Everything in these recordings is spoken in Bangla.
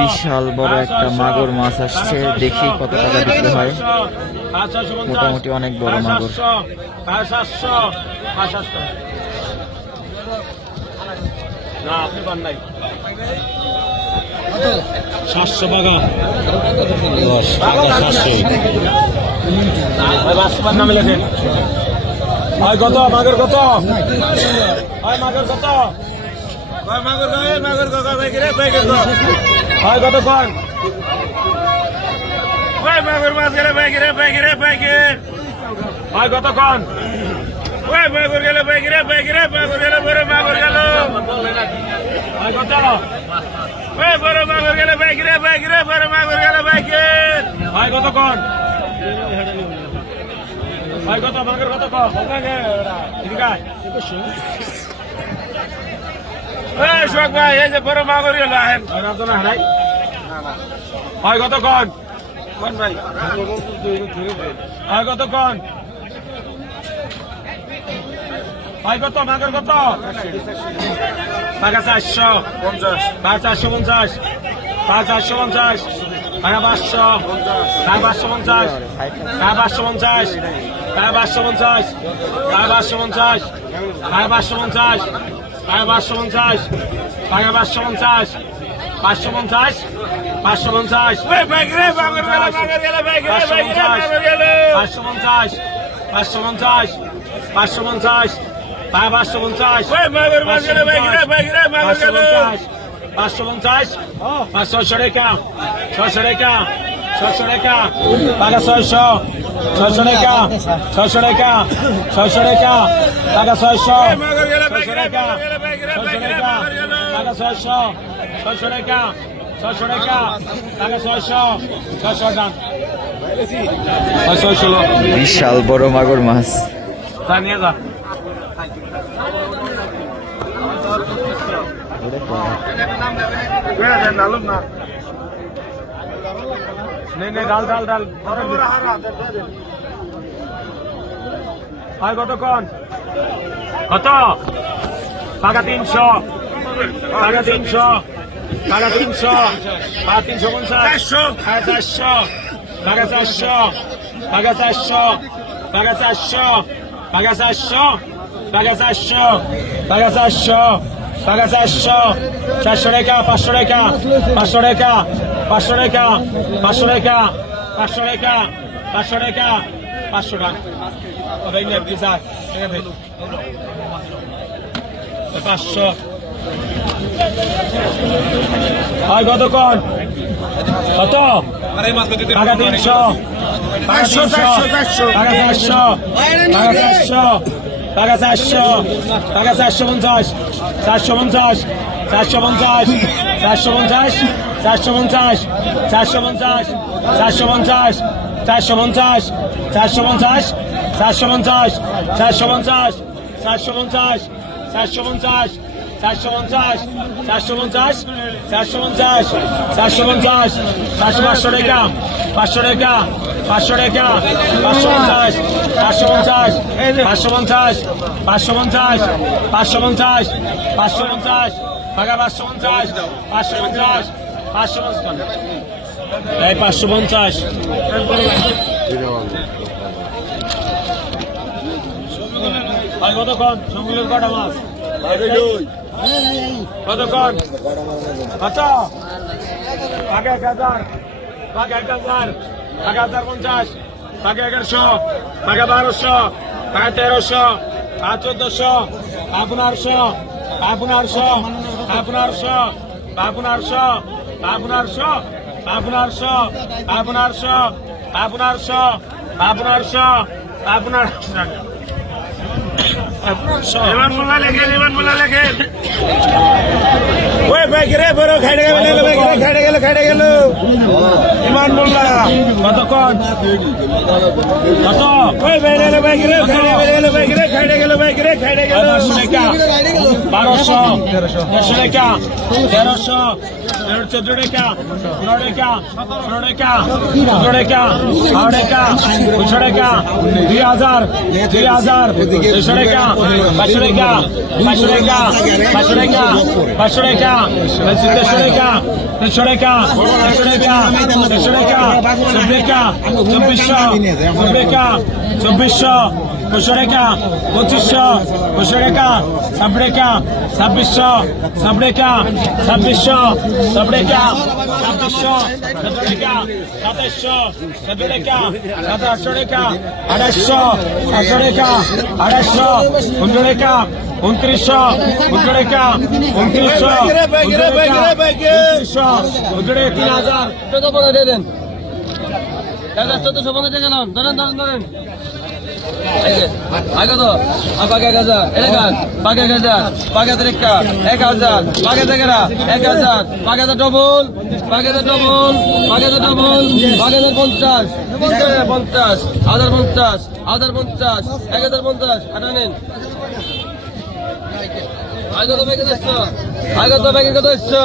বিশাল বড় একটা মাগুর মাছ আসছে, দেখি কত টাকা বিক্রি হয়। মোটামুটি অনেক বড় মাগুর। 700 টাকা নামে লেখেন। হয় কত মাগুর, কত হয় মাগুর, কত হয় কত কন মাগুর মাছ গেলে বাইকিরে বাইকিরে বাইকির হয় কত কন মাগুর গেলে বাইকিরে বাইকিরে মাগুর গেলে বড় মাগুর গেল হয় কত বড় মাগুর গেলে বাইকিরে বাইকিরে বড় মাগুর গেলে বাইকির হয় কত কন হয় কত মাগুর কত কন শোক ভাই এই যে বড় মাগুর গেল হারাই হয় কত কন ভাই হয় কত কন হয় কত মাগুর কত টাকা 450 টাকা 450 টাকা 450 টাকা 500 টাকা 550 টাকা 550 টাকা 550 টাকা 550 টাকা 550 টাকা 550 টাকা 550 550 550 550 550 550 টাকা 550 550 500 টাকা 600 টাকা 600 টাকা টাকা 600 600 টাকা 600 টাকা 600 টাকা টাকা 600 600 টাকা 600 টাকা টাকা 600 600 টাকা 600 টাকা টাকা 600 600 টাকা 600 বিশাল বড় মাগুর মাছ। তা নিয়ে যা ডাল ডাল ডাল হয় কত কন কত টাকা 300 টাকা 300 টাকা 300 টাকা 350 টাকা 400 টাকা 400 টাকা 400 টাকা 400 টাকা 400 টাকা 400 টাকা 400 টাকা 400 400 টাকা 500 টাকা 500 টাকা 500 টাকা 500 টাকা 500 টাকা 500 টাকা 500 টাকা ওই নে প্লিজ আয় ঠিক আছে 500 হয় কত কোন কত টাকা 300 500 টাকা 400 টাকা 400 টাকা 400 টাকা 450 450 450 450 450 450 450 450 450 450 450 450 450 450 450 450 450 500 টাকা 500 টাকা 500 টাকা 550 550 550 550 550 550 টাকা 550 550 550 এই 550 আর কতক্ষণ সঙ্গুলের কটা মাছ কতক্ষণ কত আগে 1000 আগে 1000 আগে 1050 আগে 1100 আগে 1200 আগে 1300 আগে 1400 1500 1500 1500 1500 1500 1500 1500 1500 1500 1500 এবার মোলা লেখেন ওই বাইক রে বড় খাই খেটে গেল ইমান মোল্লা কতক্ষণ কত খেটে গেল 1200 1300 টাকা 1300 14 টাকা 15 টাকা 16 টাকা 17 টাকা 18 টাকা 19 টাকা 2000 200 টাকা 500 টাকা 500 টাকা 500 টাকা 500 টাকা 300 টাকা 300 টাকা 300 টাকা 300 টাকা 24 টাকা 2400 টাকা 2400 2500 টাকা 2500 2500 টাকা 26 টাকা 2600 26 টাকা 2600 27 টাকা 2600 27 টাকা 2700 27 টাকা 2800 টাকা 2800 800 টাকা 2800 19 টাকা 2900 19 টাকা 2900 3000 দেন 1450 টাকা নাম ধরেন আগে তো পাকে 1000 এটা পাকে 1000 পাকে 1000 পাকে 1000 পাকে ডবল পাকে 50 50 1050 1050 আটা নেন আগে তো ব্যাগে দেখছো আগে তো ব্যাগে কত এসছো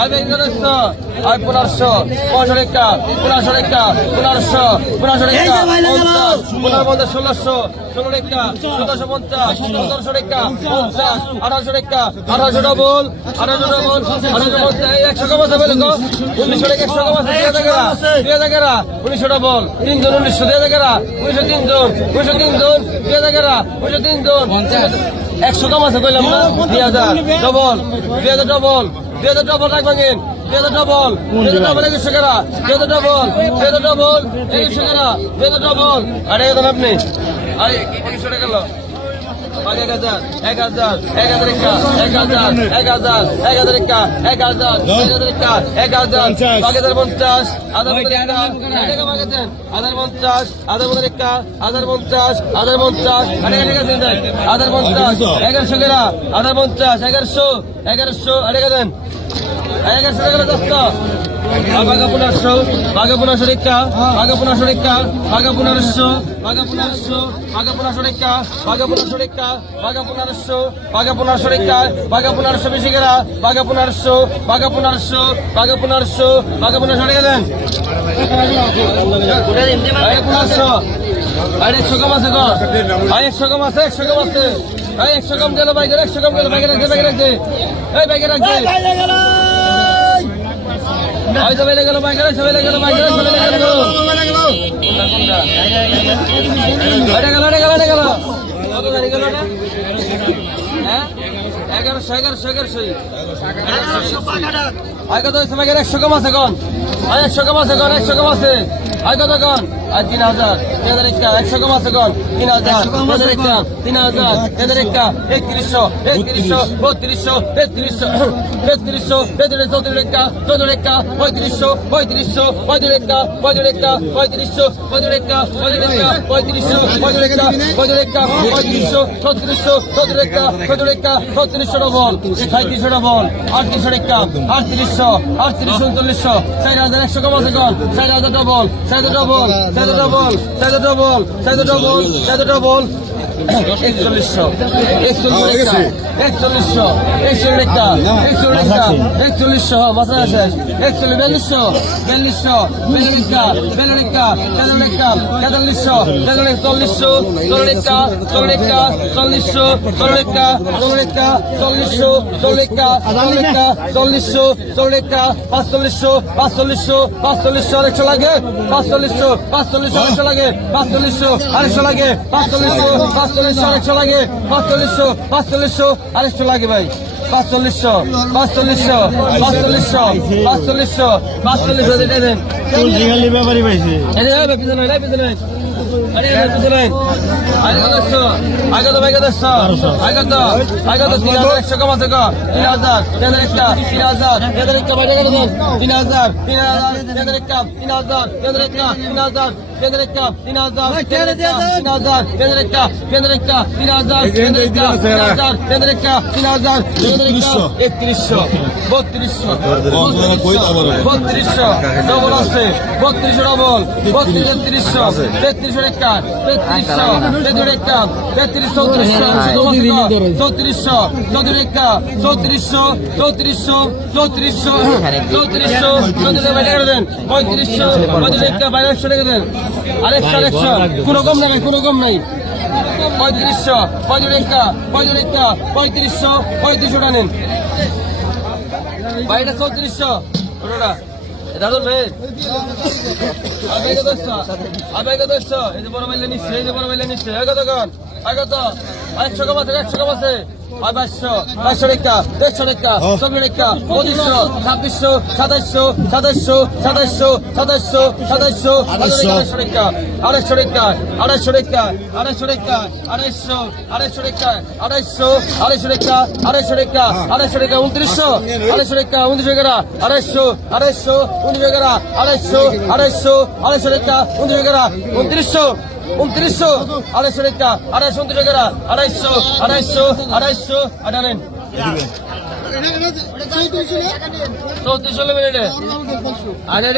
আগে ব্যাগে কত এসছো আয় 1500 টাকা 1500 টাকা 1500 টাকা 15 1600 টাকা 1750 1700 টাকা 50 1800 টাকা 1800 ডবল 100 কম আছে বলে তো 1900 টাকা 100 কম আছে 2000 টাকা 1900 ডবল 3 জন 1900 টাকা 1903 জন 100 কম আছে কইলাম না 2000 ডবল 2000 ডবল 2000 ডবল রাখবেন 2000 ডবল 100 টাকা 2000 ডবল 100 ডবল 100 টাকা 2000 ডবল আরে দেন আপনি আরে 1900 টাকা লো 1000 টাকা 1500 বেশি গেরা 1500 দেন 100 কম আছে 100 কম আছে 100 কম দিল বাইকের 100 কম দিল বাইকের রাখছে এই বাইকের রাখছে হয়তো বেলে গেল বাইকের সবাই গেল গেল কত গাড়ি গেল না হ্যাঁ 1100 আয় কত হয়েছে বাইকের 100 কম আছে কোন 100 কম আছে 100 কম আছে আয় কত কোন আর 3000 100 কম আছে কোন 3000 3100 3200 ডবল 3700 ডবল 3800 টাকা 3839 4100 কম আছে কোন 4000 ডবল 4100 মাথা আছে 4200 লাগে 540 লাগে 540 লাগে 540 লাগে 540 আরেকশো লাগে ভাই 540 দেন ব্যাপারই পাইছে আগত 3100 কম আছে 3000 3000 কেন্দ্রের একটা 3000 কেন্দ্রের একটা 3000 কেন্দ্রের একটা 3000 কেন্দ্রের একটা 3000 কেন্দ্রের একটা 3000 কেন্দ্রের একটা 3100 3200 ডবল আছে 3200 ডবল 3300 3300 একটা 3300 একটা 3300 3400 একটা 3400 একটা 2200 টাকা দেন আরেকশো কোনো কম নাই কোনো কম নাই 3500 একটা 3500 টাকা নেন ভাই এটা 3400 ওটা দাদুর ভাই আবে কত এই যে বড় মাইলে নিচ্ছে কত গান কত 100 কম আছে 100 কম আছে 2200 টাকা 150 টাকা 24 টাকা 2500 2600 2700 250 টাকা 250 টাকা 250 টাকা 250 টাকা 250 টাকা 250 টাকা 250 টাকা 2900 টাকা 2900 টাকা 250 টাকা 250 টাকা 2900 টাকা 2900 250 টাকা 250 টাকা 250 আটানেন 3400 মিনিটে আরে